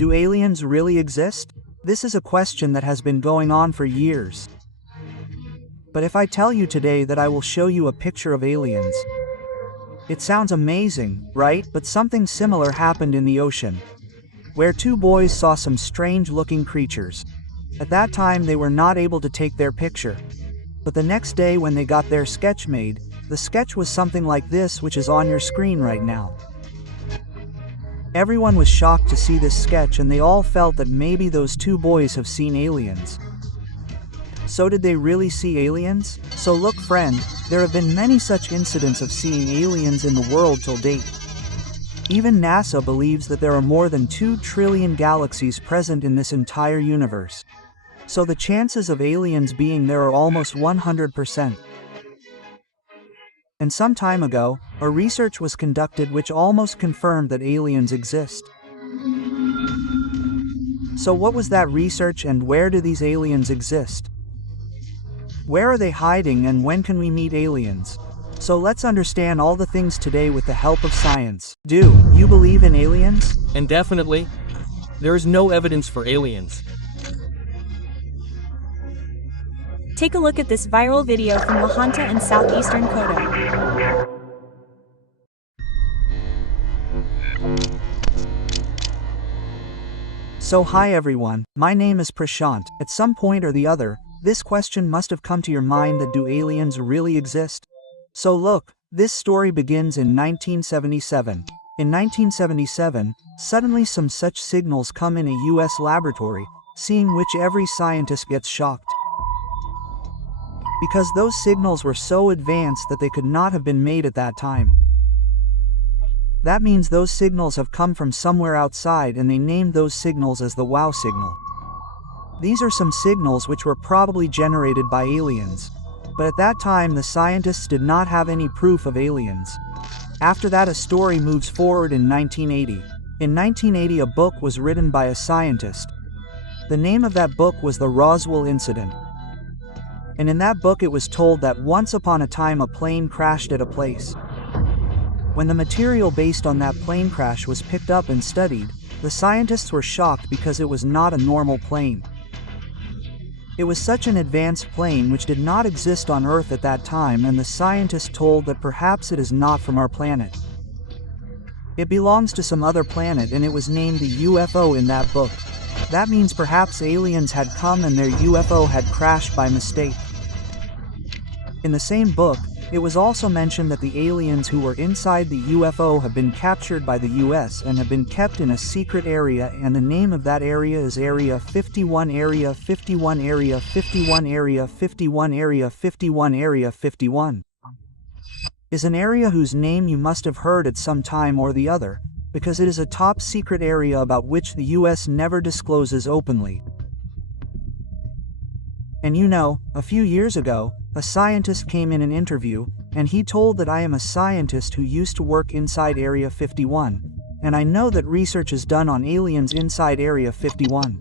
Do aliens really exist? This is a question that has been going on for years. But if I tell you today that I will show you a picture of aliens, it sounds amazing, right? But something similar happened in the ocean, where two boys saw some strange-looking creatures. At that time they were not able to take their picture. But the next day when they got their sketch made, the sketch was something like this, which is on your screen right now. Everyone was shocked to see this sketch, and they all felt that maybe those two boys have seen aliens. So did they really see aliens? So look friend, there have been many such incidents of seeing aliens in the world till date. Even NASA believes that there are more than 2 trillion galaxies present in this entire universe. So the chances of aliens being there are almost 100%. And some time ago, a research was conducted which almost confirmed that aliens exist. So what was that research, and where do these aliens exist? Where are they hiding, and when can we meet aliens? So let's understand all the things today with the help of science. Do you believe in aliens? Indefinitely. There is no evidence for aliens. Take a look at this viral video from Lahanta in southeastern Koto. So hi everyone, my name is Parshant. At some point or the other, this question must have come to your mind, that do aliens really exist? So look, this story begins in 1977. In 1977, suddenly some such signals come in a US laboratory, seeing which every scientist gets shocked. Because those signals were so advanced that they could not have been made at that time. That means those signals have come from somewhere outside, and they named those signals as the wow signal. These are some signals which were probably generated by aliens. But at that time the scientists did not have any proof of aliens. After that a story moves forward in 1980. In 1980 a book was written by a scientist. The name of that book was The Roswell Incident. And in that book it was told that once upon a time a plane crashed at a place. When the material based on that plane crash was picked up and studied, the scientists were shocked because it was not a normal plane. It was such an advanced plane which did not exist on Earth at that time, and the scientists told that perhaps it is not from our planet. It belongs to some other planet, and it was named the UFO in that book. That means perhaps aliens had come and their UFO had crashed by mistake. In the same book, it was also mentioned that the aliens who were inside the UFO have been captured by the US and have been kept in a secret area, and the name of that area is Area 51, Area 51, Area 51, Area 51, Area 51, Area 51. Is an area whose name you must have heard at some time or the other, because it is a top secret area about which the US never discloses openly. And you know, a few years ago, a scientist came in an interview, and he told that I am a scientist who used to work inside Area 51, and I know that research is done on aliens inside Area 51.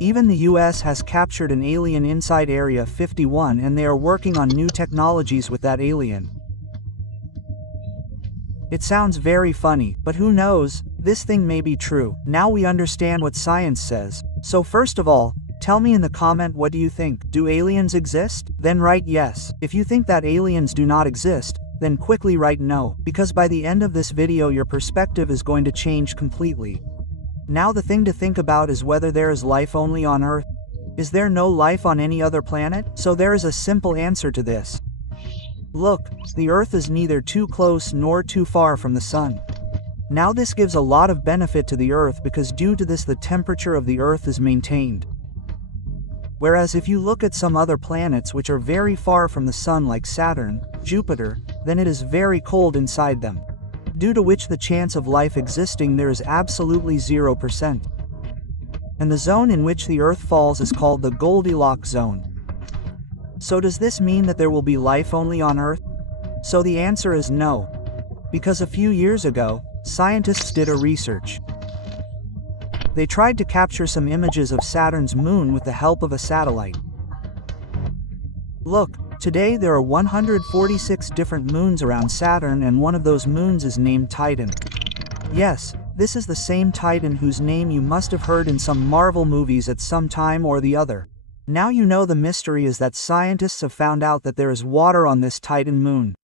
Even the US has captured an alien inside Area 51, and they are working on new technologies with that alien. It sounds very funny, but who knows, this thing may be true. Now we understand what science says. So first of all, tell me in the comment, what do you think? Do aliens exist? Then write yes. If you think that aliens do not exist, then quickly write no, because by the end of this video your perspective is going to change completely. Now the thing to think about is whether there is life only on Earth. Is there no life on any other planet? So there is a simple answer to this. Look, the Earth is neither too close nor too far from the Sun. Now this gives a lot of benefit to the Earth, because due to this the temperature of the Earth is maintained. Whereas if you look at some other planets which are very far from the Sun like Saturn, Jupiter, then it is very cold inside them. Due to which the chance of life existing there is absolutely 0%. And the zone in which the Earth falls is called the Goldilocks zone. So does this mean that there will be life only on Earth? So the answer is no. Because a few years ago, scientists did a research. They tried to capture some images of Saturn's moon with the help of a satellite. Look, today there are 146 different moons around Saturn, and one of those moons is named Titan. Yes, This is the same Titan whose name you must have heard in some Marvel movies at some time or the other. Now you know the mystery is that scientists have found out that there is water on this Titan moon.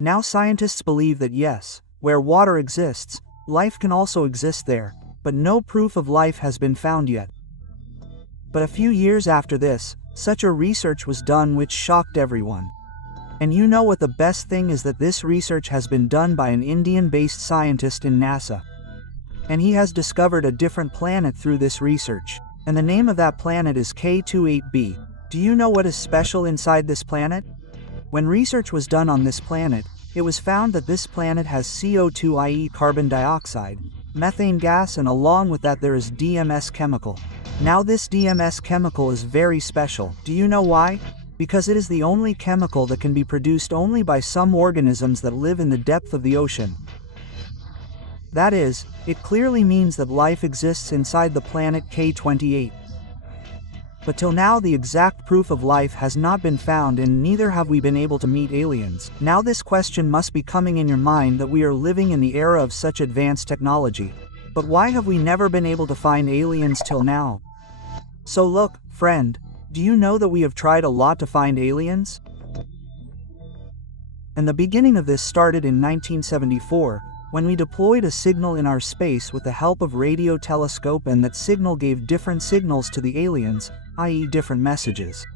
Now scientists believe that yes, where water exists, life can also exist there, but no proof of life has been found yet. But a few years after this, such a research was done which shocked everyone. And you know what the best thing is, that this research has been done by an Indian-based scientist in NASA. And he has discovered a different planet through this research. And the name of that planet is K28b. Do you know what is special inside this planet? When research was done on this planet, it was found that this planet has CO2, i.e. carbon dioxide, methane gas, and along with that there is DMS chemical. Now this DMS chemical is very special. Do you know why? Because it is the only chemical that can be produced only by some organisms that live in the depth of the ocean. That is, it clearly means that life exists inside the planet K28. But till now the exact proof of life has not been found, and neither have we been able to meet aliens. Now this question must be coming in your mind, that we are living in the era of such advanced technology. But why have we never been able to find aliens till now? So look, friend, do you know that we have tried a lot to find aliens? And the beginning of this started in 1974, when we deployed a signal in our space with the help of radio telescope, and that signal gave different signals to the aliens, i.e. different messages.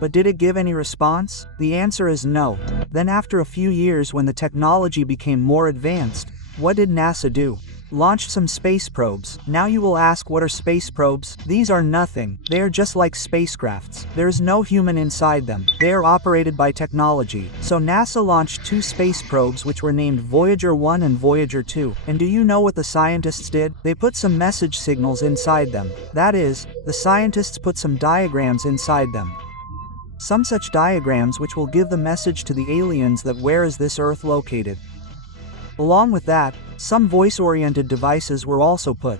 But did it give any response? The answer is no. Then after a few years, when the technology became more advanced, what did NASA do? Launched some space probes. Now you will ask, what are space probes? These are nothing. They are just like spacecrafts. There is no human inside them. They are operated by technology. So NASA launched 2 space probes which were named Voyager 1 and Voyager 2. And do you know what the scientists did? They put some message signals inside them. That is, the scientists put some diagrams inside them. Some such diagrams which will give the message to the aliens that where is this Earth located. Along with that, some voice-oriented devices were also put.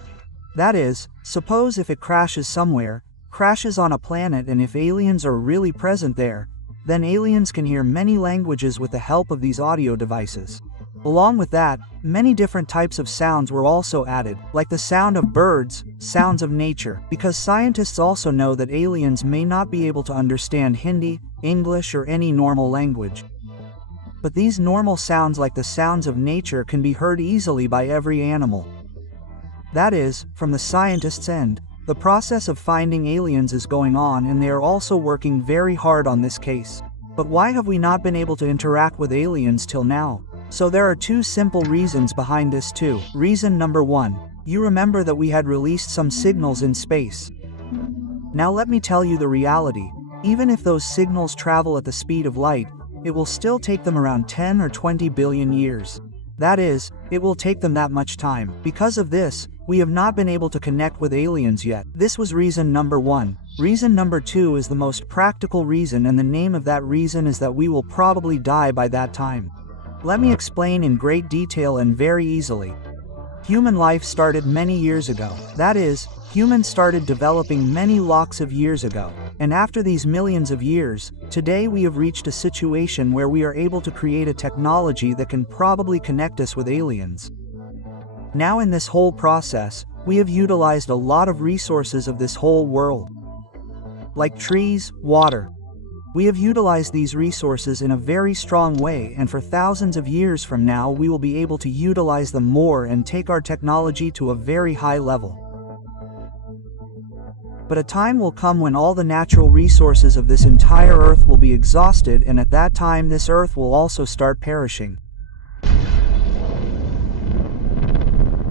That is, suppose if it crashes somewhere, crashes on a planet, and if aliens are really present there, then aliens can hear many languages with the help of these audio devices. Along with that, many different types of sounds were also added, like the sound of birds, sounds of nature, because scientists also know that aliens may not be able to understand Hindi, English, or any normal language. But these normal sounds, like the sounds of nature, can be heard easily by every animal. That is, from the scientists' end, the process of finding aliens is going on, and they are also working very hard on this case. But why have we not been able to interact with aliens till now? So there are 2 simple reasons behind this too. Reason number 1. You remember that we had released some signals in space. Now let me tell you the reality. Even if those signals travel at the speed of light, it will still take them around 10 or 20 billion years. That is, it will take them that much time. Because of this, we have not been able to connect with aliens yet. This was reason number 1. Reason number 2 is the most practical reason, and the name of that reason is that we will probably die by that time. Let me explain in great detail and very easily. Human life started many years ago. That is, humans started developing many lakhs of years ago. And after these millions of years, today we have reached a situation where we are able to create a technology that can probably connect us with aliens. Now in this whole process, we have utilized a lot of resources of this whole world. Like trees, water. We have utilized these resources in a very strong way, and for thousands of years from now we will be able to utilize them more and take our technology to a very high level. But a time will come when all the natural resources of this entire Earth will be exhausted, and at that time this Earth will also start perishing.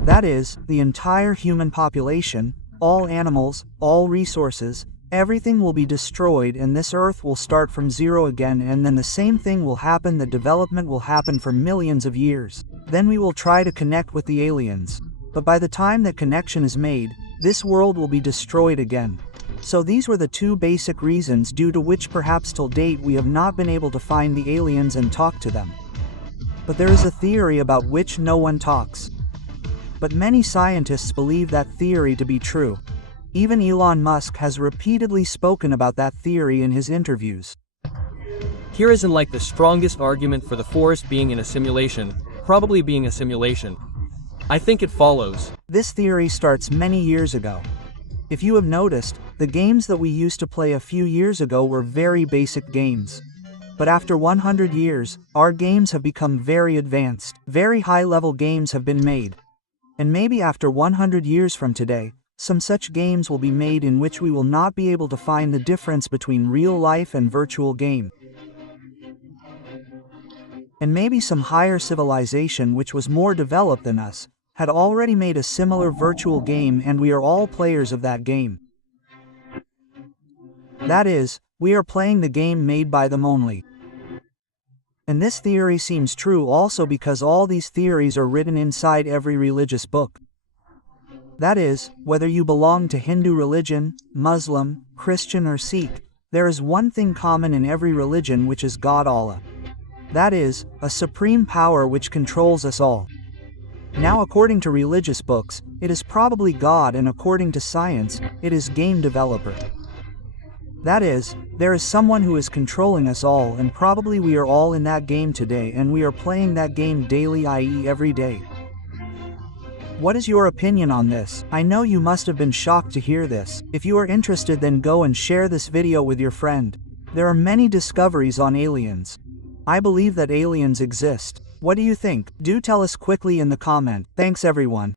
That is, the entire human population, all animals, all resources, everything will be destroyed, and this Earth will start from zero again, and then the same thing will happen. The development will happen for millions of years. Then we will try to connect with the aliens. But by the time that connection is made, this world will be destroyed again. So these were the 2 basic reasons due to which perhaps till date we have not been able to find the aliens and talk to them. But there is a theory about which no one talks. But many scientists believe that theory to be true. Even Elon Musk has repeatedly spoken about that theory in his interviews. Here isn't like the strongest argument for the forest being in a simulation, probably being a simulation. I think it follows. This theory starts many years ago. If you have noticed, the games that we used to play a few years ago were very basic games. But after 100 years, our games have become very advanced. Very high-level games have been made. And maybe after 100 years from today, some such games will be made in which we will not be able to find the difference between real life and virtual game. And maybe some higher civilization which was more developed than us, had already made a similar virtual game and we are all players of that game. That is, we are playing the game made by them only. And this theory seems true also because all these theories are written inside every religious book. That is, whether you belong to Hindu religion, Muslim, Christian or Sikh, there is one thing common in every religion which is God Allah. That is, a supreme power which controls us all. Now according to religious books, it is probably God, and according to science, it is game developer. That is, there is someone who is controlling us all, and probably we are all in that game today and we are playing that game daily, i.e. every day. What is your opinion on this? I know you must have been shocked to hear this. If you are interested, then go and share this video with your friend. There are many discoveries on aliens. I believe that aliens exist. What do you think? Do tell us quickly in the comment. Thanks everyone.